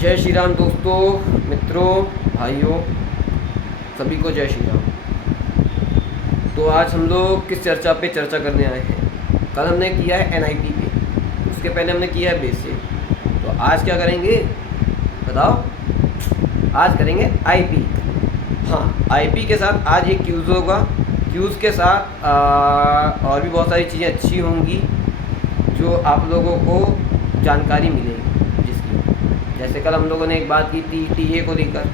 जय श्री राम दोस्तों, मित्रों, भाइयों, सभी को जय श्री राम। तो आज हम लोग किस चर्चा पे चर्चा करने आए हैं। कल हमने किया है एनआईपी पे, उसके पहले हमने किया है बेसिक। तो आज क्या करेंगे बताओ? आज करेंगे आईपी। हाँ, आईपी के साथ आज एक क्यूज़ होगा। क्यूज़ के साथ और भी बहुत सारी चीज़ें अच्छी होंगी जो आप लोगों को जानकारी मिलेगी। जैसे कल हम लोगों ने एक बात की थी टीए को लेकर,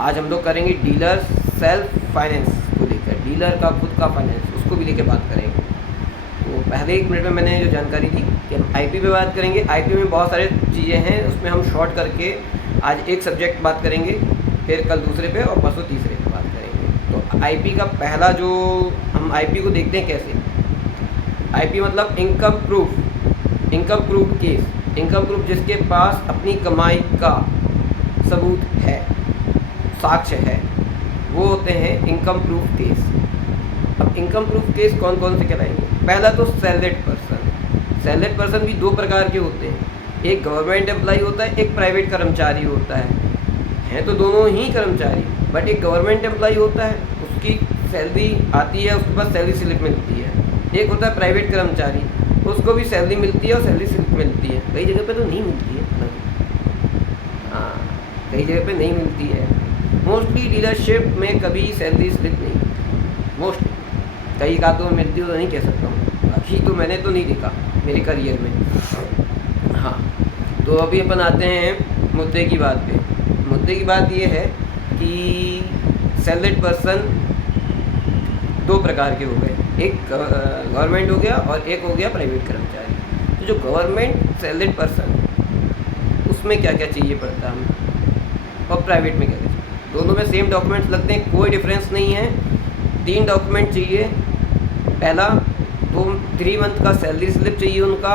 आज हम लोग करेंगे डीलर सेल्फ फाइनेंस को लेकर, डीलर का खुद का फाइनेंस, उसको भी लेकर बात करेंगे। तो पहले 1 मिनट में मैंने जो जानकारी दी कि हम आईपी पे बात करेंगे। आईपी में बहुत सारी चीज़ें हैं, उसमें हम शॉर्ट करके आज एक सब्जेक्ट बात करेंगे, फिर कल दूसरे पे और परसों तीसरे पे बात करेंगे। तो आईपी का पहला जो हम आईपी को देखते हैं कैसे। आईपी मतलब income proof case. Income proof जिसके पास अपनी कमाई का सबूत है, साक्ष्य है, वो होते हैं इनकम प्रूफ केस। अब इनकम प्रूफ केस कौन कौन से कहलाएंगे? पहला तो सैलरीड पर्सन। सैलरीड पर्सन भी 2 प्रकार के होते हैं, एक गवर्नमेंट एम्प्लॉय होता है, एक प्राइवेट कर्मचारी होता है तो दोनों ही कर्मचारी, बट एक गवर्नमेंट एम्प्लॉय होता है, उसकी सैलरी आती है, उसके पास सैलरी स्लिप मिलती है। एक होता है प्राइवेट कर्मचारी, उसको भी सैलरी मिलती है और सैलरी स्लिप मिलती है। कई जगह पे तो नहीं मिलती है, हाँ, कई जगह पे नहीं मिलती है। मोस्टली डीलरशिप में कभी सैलरी स्लिप नहीं मिलती, मोस्टली। कई कातों में मिलती हो तो नहीं कह सकता हूँ, अभी तो मैंने तो नहीं देखा मेरे करियर में। हाँ, तो अभी अपन आते हैं मुद्दे की बात पे। मुद्दे की बात ये है कि सैलरीड पर्सन 2 प्रकार के हो गए, एक गवर्नमेंट हो गया और एक हो गया प्राइवेट कर्मचारी। तो जो गवर्नमेंट सैलरीड पर्सन, उसमें क्या क्या चाहिए पड़ता है हमें, और प्राइवेट में क्या क्या चाहिए। दोनों में सेम डॉक्यूमेंट्स लगते हैं, कोई डिफरेंस नहीं है। 3 डॉक्यूमेंट चाहिए। पहला 3 मंथ का सैलरी स्लिप चाहिए उनका,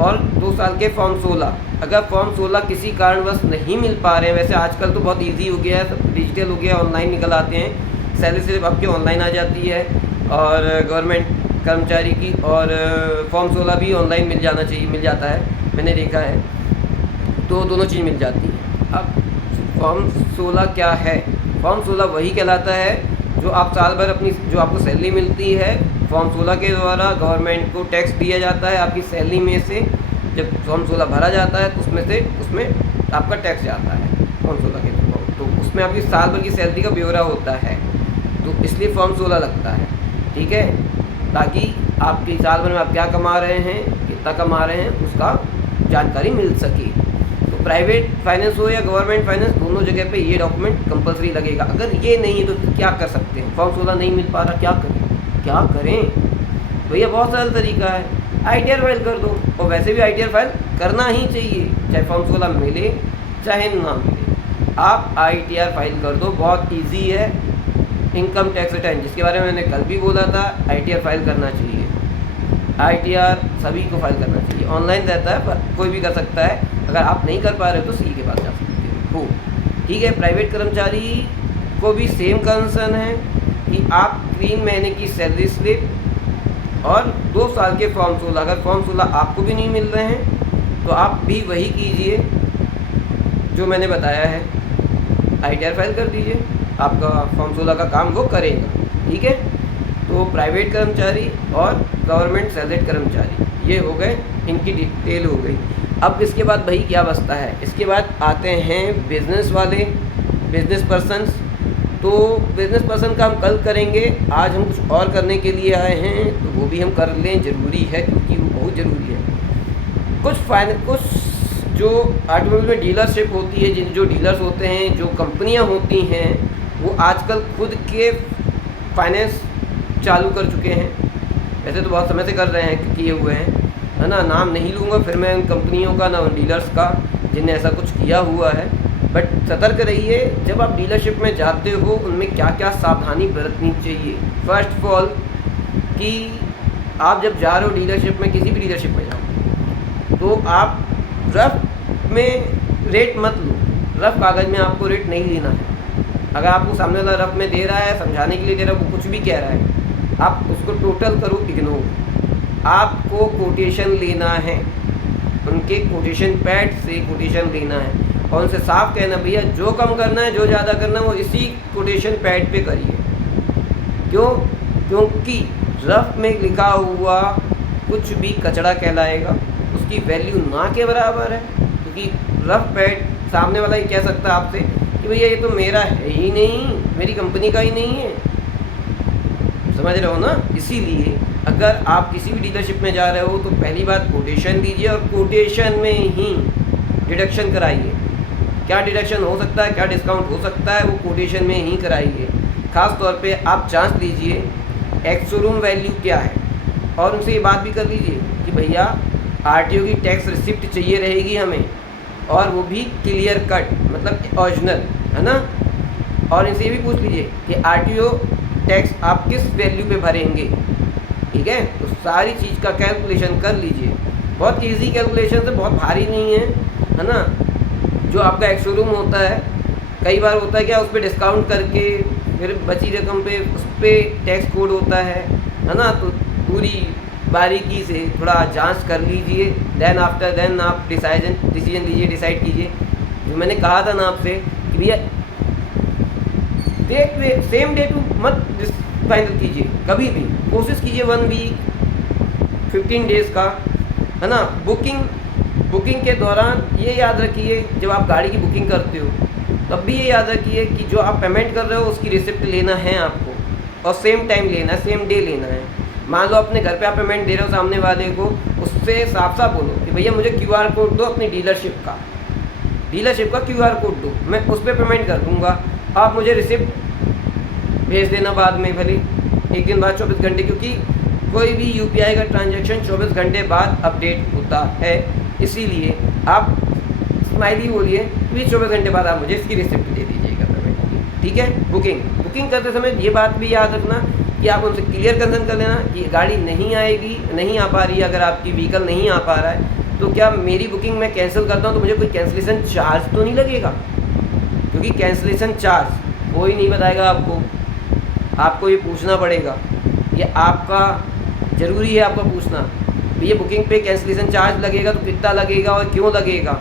और 2 साल के फॉर्म 16। अगर फॉर्म 16 किसी कारणवश नहीं मिल पा रहे हैं, वैसे आजकल तो बहुत ईजी हो गया है, सब डिजिटल हो गया, ऑनलाइन निकल आते हैं, सैलरी स्लिप आपकी ऑनलाइन आ जाती है, और गवर्नमेंट कर्मचारी की और फॉर्म 16 भी ऑनलाइन मिल जाता है, मैंने देखा है। तो दोनों चीज़ मिल जाती है। अब फॉर्म 16 क्या है? फॉर्म 16 वही कहलाता है जो आप साल भर अपनी, जो आपको सैलरी मिलती है, फॉर्म 16 के द्वारा गवर्नमेंट को टैक्स दिया जाता है आपकी सैलरी में से। जब फॉर्म 16 भरा जाता है तो उसमें आपका टैक्स जाता है फॉर्म 16 के थ्रू, तो उसमें आपकी साल भर की सैलरी का ब्यौरा होता है, तो इसलिए फॉर्म 16 लगता है, ठीक है, ताकि आपकी साल भर में आप क्या कमा रहे हैं, कितना कमा रहे हैं, उसका जानकारी मिल सके। तो प्राइवेट फाइनेंस हो या गवर्नमेंट फाइनेंस, दोनों जगह पे ये डॉक्यूमेंट कंपलसरी लगेगा। अगर ये नहीं है तो क्या कर सकते हैं? फॉर्म 16 नहीं मिल पा रहा, क्या करें भैया? बहुत सरल तरीका है, ITR फाइल कर दो। और वैसे भी ITR फाइल करना ही चाहिए, चाहे फॉर्म 16 मिले चाहे ना मिले, आप ITR फाइल कर दो, बहुत ईजी है। इनकम टैक्स रिटर्न, जिसके बारे में मैंने कल भी बोला था, ITR फाइल करना चाहिए। ITR सभी को फाइल करना चाहिए, ऑनलाइन रहता है पर कोई भी कर सकता है। अगर आप नहीं कर पा रहे हो तो CE के पास जा सकते हो, ठीक है। प्राइवेट कर्मचारी को भी सेम कंसर्न है कि आप 3 महीने की सैलरी स्लिप और 2 साल के फॉर्म 16, अगर फॉर्म 16 आपको भी नहीं मिल रहे हैं तो आप भी वही कीजिए जो मैंने बताया है, ITR फाइल कर दीजिए, आपका फॉर्म 16 का काम वो करेगा, ठीक है। तो प्राइवेट कर्मचारी और गवर्नमेंट सैलरीड कर्मचारी, ये हो गए, इनकी डिटेल हो गई। अब इसके बाद भाई क्या बचता है? इसके बाद आते हैं बिजनेस वाले, बिजनेस पर्सन्स। तो बिजनेस पर्सन का हम कल करेंगे, आज हम कुछ और करने के लिए आए हैं, तो वो भी हम कर लें, ज़रूरी है, क्योंकि वो बहुत ज़रूरी है। कुछ जो ऑटोमोबाइल में डीलरशिप होती है, जो डीलर्स होते हैं, जो कंपनियां होती हैं, वो आजकल खुद के फाइनेंस चालू कर चुके हैं। वैसे तो बहुत समय से कर रहे हैं, किए हुए हैं, है ना। नाम नहीं लूँगा फिर मैं उन कंपनियों का, ना उन डीलर्स का जिन्हें ऐसा कुछ किया हुआ है, बट सतर्क रहिए जब आप डीलरशिप में जाते हो, उनमें क्या क्या सावधानी बरतनी चाहिए। फर्स्ट ऑफ ऑल कि आप जब जा रहे हो डीलरशिप में, किसी भी डीलरशिप में जाओ, तो आप रफ में रेट मत लो, रफ कागज़ में आपको रेट नहीं लेना है। अगर आपको सामने वाला रफ में दे रहा है, समझाने के लिए दे रहा है, वो कुछ भी कह रहा है, आप उसको टोटल करो इग्नोर। आपको कोटेशन लेना है, उनके कोटेशन पैड से कोटेशन लेना है और उनसे साफ कहना भैया जो कम करना है, जो ज़्यादा करना है वो इसी कोटेशन पैड पे करिए। क्यों? क्योंकि रफ में लिखा हुआ कुछ भी कचरा कहलाएगा, उसकी वैल्यू ना के बराबर है। क्योंकि रफ पैड सामने वाला ही कह सकता है आपसे कि भैया ये तो मेरा है ही नहीं, मेरी कंपनी का ही नहीं है। समझ रहे हो ना? इसीलिए अगर आप किसी भी डीलरशिप में जा रहे हो तो पहली बात कोटेशन दीजिए और कोटेशन में ही डिडक्शन कराइए। क्या डिडक्शन हो सकता है, क्या डिस्काउंट हो सकता है, वो कोटेशन में ही कराइए। ख़ास तौर पे आप जांच लीजिए एक्स शोरूम वैल्यू क्या है और उनसे ये बात भी कर लीजिए कि भैया आरटीओ की टैक्स रिसिप्ट चाहिए रहेगी हमें, और वो भी क्लियर कट, मतलब ओरिजिनल, है ना। और इनसे ये भी पूछ लीजिए कि आरटीओ टैक्स आप किस वैल्यू पे भरेंगे, ठीक है। तो सारी चीज़ का कैलकुलेशन कर लीजिए। बहुत इजी कैलकुलेशन है, बहुत भारी नहीं है ना। जो आपका एक्स शोरूम होता है, कई बार होता है क्या, उस पर डिस्काउंट करके फिर बची रकम पे उस पर टैक्स कोड होता है ना। तो पूरी बारीकी से थोड़ा जांच कर लीजिए, देन आफ्टर देन आप डिसीजन लीजिए, डिसाइड कीजिए। जो मैंने कहा था ना आपसे कि भैया डेट पे सेम डे टू मत फाइनल कीजिए, कभी भी कोशिश कीजिए 1 वीक 15 डेज़ का, है ना। बुकिंग के दौरान ये याद रखिए, जब आप गाड़ी की बुकिंग करते हो तब भी ये याद रखिए कि जो आप पेमेंट कर रहे हो उसकी रिसिप्ट लेना है आपको, और सेम टाइम लेना है, सेम डे लेना है। मान लो अपने घर पे आप पेमेंट दे रहे हो सामने वाले को, उससे साफ साफ बोलो कि भैया मुझे QR कोड दो अपनी डीलरशिप का QR कोड दो, मैं उस पर पेमेंट कर दूँगा, आप मुझे रिसिप्ट भेज देना बाद में, भले 1 दिन बाद, 24 घंटे, क्योंकि कोई भी UPI का ट्रांजैक्शन 24 घंटे बाद अपडेट होता है। इसीलिए आप स्माइली बोलिए प्लीज़ 24 घंटे बाद आप मुझे इसकी रिसिप्ट दे दीजिएगा पेमेंट की, ठीक है। बुकिंग करते समय ये बात भी याद रखना कि आप उनसे क्लियर कंसर्न कर लेना कि गाड़ी नहीं आएगी, नहीं आ पा रही है। अगर आपकी व्हीकल नहीं आ पा रहा है तो क्या मेरी बुकिंग मैं कैंसिल करता हूँ तो मुझे कोई कैंसिलेशन चार्ज तो नहीं लगेगा, क्योंकि कैंसिलेशन चार्ज कोई नहीं बताएगा आपको ये पूछना पड़ेगा। ये आपका ज़रूरी है आपका पूछना, ये बुकिंग पे कैंसिलेशन चार्ज लगेगा तो कितना लगेगा और क्यों लगेगा।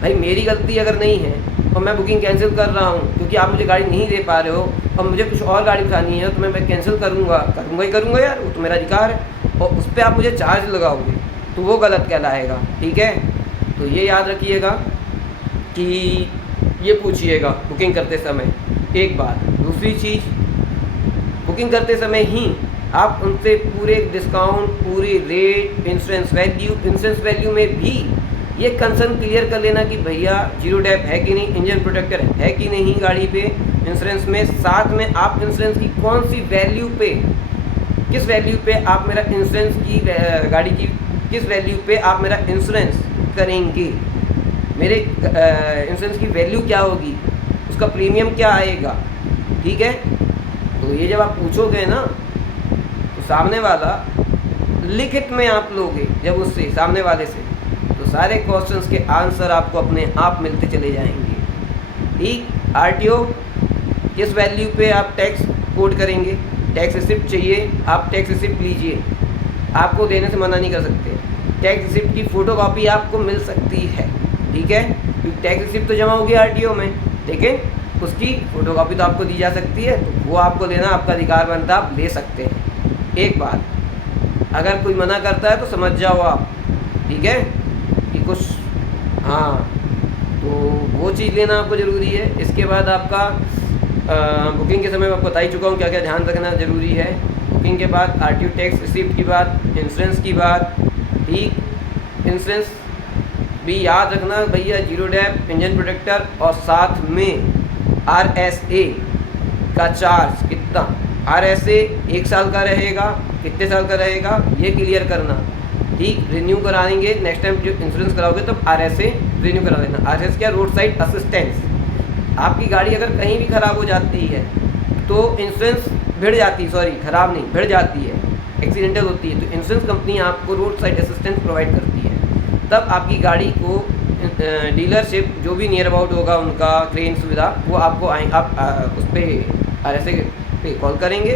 भाई मेरी गलती अगर नहीं है और मैं बुकिंग कैंसिल कर रहा हूँ क्योंकि आप मुझे गाड़ी नहीं दे पा रहे हो और मुझे कुछ और गाड़ी उठानी है, तो मैं कैंसिल करूँगा ही करूँगा यार, वो तो मेरा अधिकार है। और उस पर आप मुझे चार्ज लगाओगे तो वो गलत कहलाएगा, ठीक है। तो ये याद रखिएगा कि ये पूछिएगा बुकिंग करते समय एक बात। दूसरी चीज़, बुकिंग करते समय ही आप उनसे पूरे डिस्काउंट, पूरे रेट, इंश्योरेंस वैल्यू में भी ये कंसर्न क्लियर कर लेना कि भैया जीरो डैप है कि नहीं, इंजन प्रोटेक्टर है कि नहीं गाड़ी पे, इंश्योरेंस में, साथ में आप इंश्योरेंस की कौन सी वैल्यू पे, किस वैल्यू पे आप मेरा इंश्योरेंस की गाड़ी की किस वैल्यू पे आप मेरा इंश्योरेंस करेंगे, मेरे इंश्योरेंस की वैल्यू क्या होगी, उसका प्रीमियम क्या आएगा, ठीक है। तो ये जब आप पूछोगे ना तो सामने वाला लिखित में आप लोगे जब उससे सामने वाले से, तो सारे क्वेश्चंस के आंसर आपको अपने आप मिलते चले जाएंगे, ठीक। आरटीओ किस वैल्यू पे आप टैक्स कोड करेंगे, टैक्स रिसिप्ट चाहिए, आप टैक्स रिसिप्ट लीजिए, आपको देने से मना नहीं कर सकते। टैक्स रिसिप्ट की फ़ोटोकॉपी आपको मिल सकती है, ठीक है, क्योंकि टैक्स रिसिप्ट तो जमा होगी आरटीओ में, लेकिन उसकी फ़ोटोकॉपी तो आपको दी जा सकती है, तो वो आपको लेना आपका अधिकार बनता है, आप ले सकते हैं। एक बात, अगर कोई मना करता है तो समझ जाओ आप, ठीक है, कि कुछ, हाँ, तो वो चीज़ लेना आपको ज़रूरी है। इसके बाद आपका बुकिंग के समय मैं आपको बता ही चुका हूँ क्या क्या ध्यान रखना ज़रूरी है। बुकिंग के बाद आरटीओ टैक्स रिसिप्ट की बात, इंश्योरेंस की बात, ठीक। इंश्योरेंस भी याद रखना भैया, जीरो डैप, इंजन प्रोटेक्टर, और साथ में RSA का चार्ज कितना, RSA 1 साल का रहेगा, कितने साल का रहेगा ये क्लियर करना, ठीक। रिन्यू कराएंगे नेक्स्ट टाइम जो इंश्योरेंस कराओगे तब RSA रिन्यू करा लेना। RSA क्या, रोड साइड असिस्टेंस। आपकी गाड़ी अगर कहीं भी ख़राब हो जाती है तो इंश्योरेंस भिड़ जाती है, सॉरी ख़राब नहीं, भिड़ जाती है, एक्सीडेंटल होती है, तो इंश्योरेंस कंपनी आपको रोड साइड असिस्टेंस प्रोवाइड करती है। तब आपकी गाड़ी को डीलरशिप जो भी नियर अबाउट होगा उनका क्रेन सुविधा, वो आपको आप उस पर RSA पे कॉल करेंगे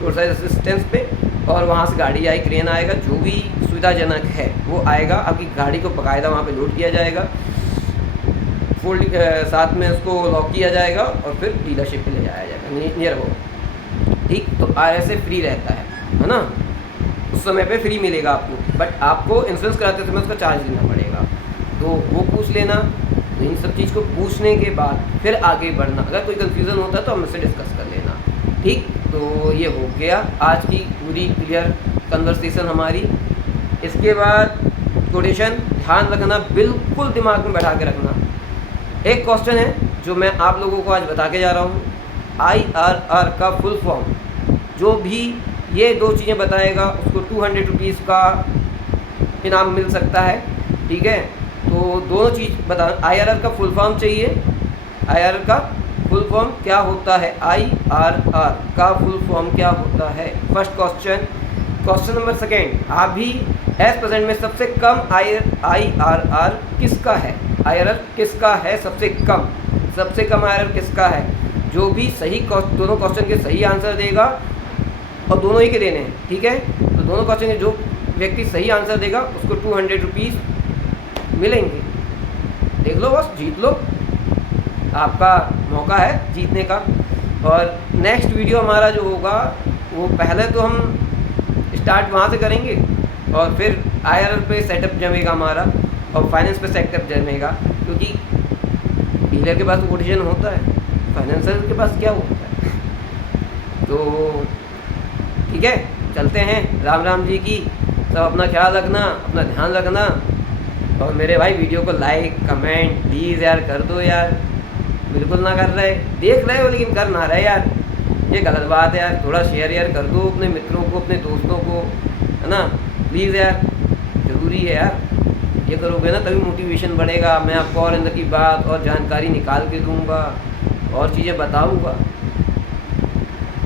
रोड साइड असिस्टेंस पे, और वहाँ से गाड़ी आई, क्रेन आएगा, जो भी सुविधाजनक है वो आएगा, आपकी गाड़ी को बाकायदा वहाँ पे लोड किया जाएगा, फोल्ड साथ में उसको लॉक किया जाएगा और फिर डीलरशिप पे ले जाया जाएगा नियर वो। ठीक, तो RSA फ्री रहता है ना, उस समय पे फ्री मिलेगा आपको, बट आपको इंश्योरेंस कराते समय उसका चार्ज देना पड़ेगा, तो वो पूछ लेना। तो इन सब चीज़ को पूछने के बाद फिर आगे बढ़ना, अगर कोई कन्फ्यूज़न होता है तो हमसे डिस्कस कर लेना। ठीक, तो ये हो गया आज की पूरी क्लियर कन्वर्सेशन हमारी। इसके बाद कोटेशन ध्यान रखना, बिल्कुल दिमाग में बैठा के रखना। एक क्वेश्चन है जो मैं आप लोगों को आज बता के जा रहा हूँ, IRR का फुल फॉर्म, जो भी ये दो चीज़ें बताएगा उसको 200 रुपीज़ का इनाम मिल सकता है। ठीक है, तो दोनों चीज़ बता। IRR का फुल फॉर्म चाहिए, IRR का फुल फॉर्म क्या होता है, IRR का फुल फॉर्म क्या होता है, first question. Question number second, अभी एज प्रेजेंट में सबसे कम IRR किसका है, IRR किसका है सबसे कम IRR किसका है। जो भी सही दोनों क्वेश्चन के सही आंसर देगा, और दोनों ही के देने हैं, ठीक है, तो दोनों क्वेश्चन के जो व्यक्ति सही आंसर देगा उसको 200 रुपीज़ मिलेंगे। देख लो बस, जीत लो, आपका मौका है जीतने का। और नेक्स्ट वीडियो हमारा जो होगा वो पहले तो हम स्टार्ट वहाँ से करेंगे और फिर IRR पे सेटअप जमेगा हमारा और फाइनेंस पे सेटअप जमेगा, क्योंकि डीलर के पास तो कोटेशन होता है, फाइनेंसर के पास क्या होता है। तो ठीक है, चलते हैं, राम राम जी की। सब अपना ख्याल रखना, अपना ध्यान रखना, और मेरे भाई वीडियो को लाइक कमेंट प्लीज़ यार कर दो यार, बिल्कुल ना कर रहे, देख रहे हो लेकिन कर ना रहे यार, ये गलत बात है यार। थोड़ा शेयर यार कर दो अपने मित्रों को, अपने दोस्तों को, है ना, प्लीज़ यार, ज़रूरी है यार, ये करोगे ना तभी मोटिवेशन बढ़ेगा। मैं आपको और अंदर की बात और जानकारी निकाल के दूँगा और चीज़ें बताऊँगा।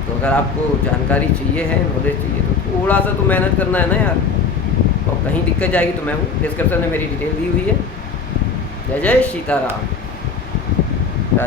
तो अगर आपको जानकारी चाहिए है, नॉलेज चाहिए, तो थोड़ा सा तो मेहनत करना है ना यार, और कहीं दिक्कत जाएगी तो मैं हूँ, डिस्क्रिप्शन में मेरी डिटेल दी हुई है। जय जय सीताराम।